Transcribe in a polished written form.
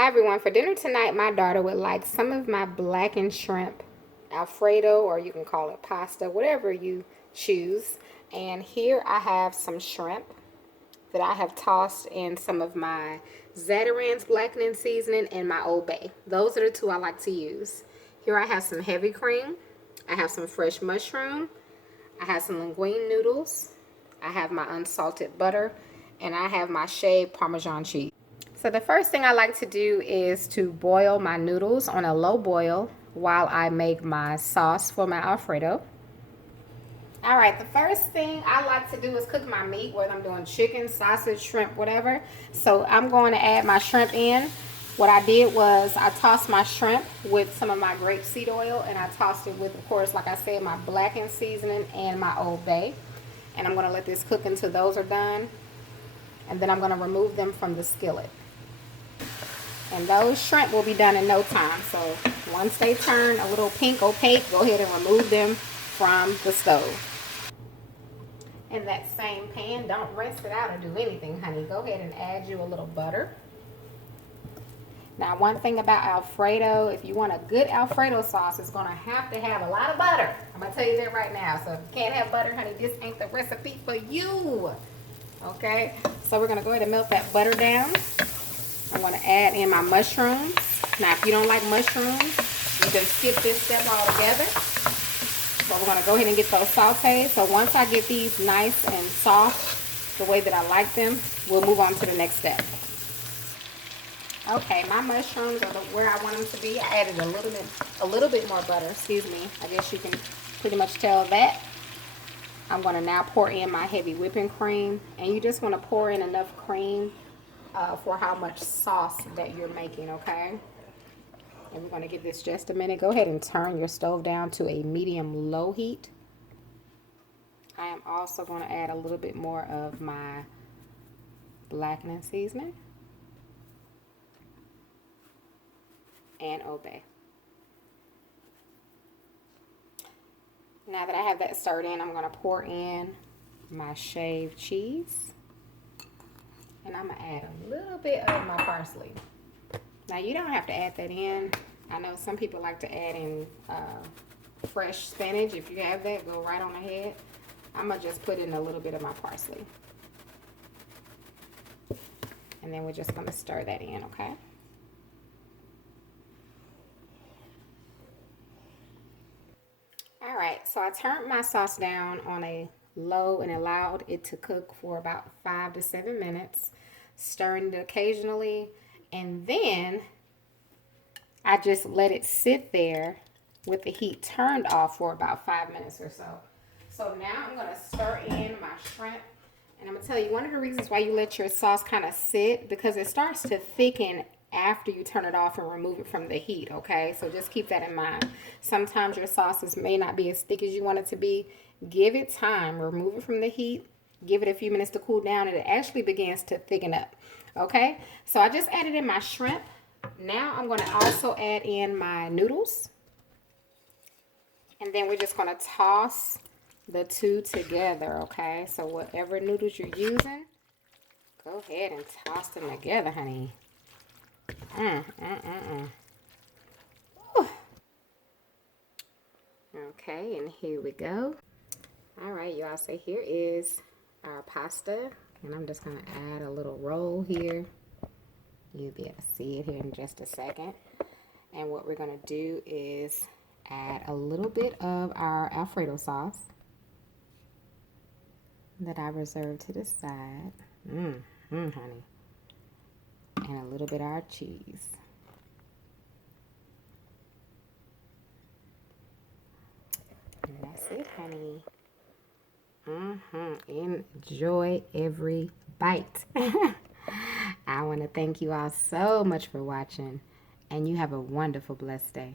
Hi everyone, for dinner tonight my daughter would like some of my blackened shrimp Alfredo, or you can call it pasta, whatever you choose. And here I have some shrimp that I have tossed in some of my Zatarain's blackening seasoning and my Old Bay. Those are the two I like to use. Here I have some heavy cream, I have some fresh mushroom, I have some linguine noodles, I have my unsalted butter, and I have my shaved Parmesan cheese. So the first thing I like to do is to boil my noodles on a low boil while I make my sauce for my Alfredo. All right, the first thing I like to do is cook my meat, whether I'm doing chicken, sausage, shrimp, whatever. So I'm going to add my shrimp in. What I did was I tossed my shrimp with some of my grapeseed oil, and I tossed it with, of course, like I said, my blackened seasoning and my Old Bay. And I'm going to let this cook until those are done. And then I'm going to remove them from the skillet. And those shrimp will be done in no time. So once they turn a little pink opaque, go ahead and remove them from the stove. In that same pan, don't rinse it out or do anything, honey. Go ahead and add you a little butter. Now, one thing about Alfredo, if you want a good Alfredo sauce, it's going to have a lot of butter. I'm going to tell you that right now. So if you can't have butter, honey, this ain't the recipe for you. Okay? So we're going to go ahead and melt that butter down. I'm going to add in my mushrooms. Now, if you don't like mushrooms, you can skip this step altogether. But we're going to go ahead and get those sauteed. So once I get these nice and soft, the way that I like them, we'll move on to the next step. Okay, my mushrooms are where I want them to be. I added a little bit more butter. Excuse me. I guess you can pretty much tell that. I'm going to now pour in my heavy whipping cream, and you just want to pour in enough cream for how much sauce that you're making, okay? And we're going to give this just a minute. Go ahead and turn your stove down to a medium-low heat. I am also going to add a little bit more of my blackening seasoning and Old Bay. Now that I have that stirred in, I'm going to pour in my shaved cheese. And I'm going to add a little bit of my parsley. Now, you don't have to add that in. I know some people like to add in fresh spinach. If you have that, go right on ahead. I'm going to just put in a little bit of my parsley. And then we're just going to stir that in, okay? All right, so I turned my sauce down on a low and allowed it to cook for about 5 to 7 minutes, stirring it occasionally, and then I just let it sit there with the heat turned off for about 5 minutes or so. So now I'm going to stir in my shrimp, and I'm going to tell you one of the reasons why you let your sauce kind of sit, because it starts to thicken after you turn it off and remove it from the heat, okay? So just keep that in mind. Sometimes your sauces may not be as thick as you want it to be. Give it time. Remove it from the heat. Give it a few minutes to cool down, and it actually begins to thicken up, okay? So I just added in my shrimp. Now I'm going to also add in my noodles. And then we're just going to toss the two together, okay? So whatever noodles you're using, go ahead and toss them together, honey. Okay, and here we go. All right, y'all, so here is our pasta, and I'm just going to add a little roll here. You'll be able to see it here in just a second. And what we're going to do is add a little bit of our Alfredo sauce that I reserved to the side. Honey. And a little bit of our cheese. And that's it, honey. Enjoy every bite. I want to thank you all so much for watching, and you have a wonderful, blessed day.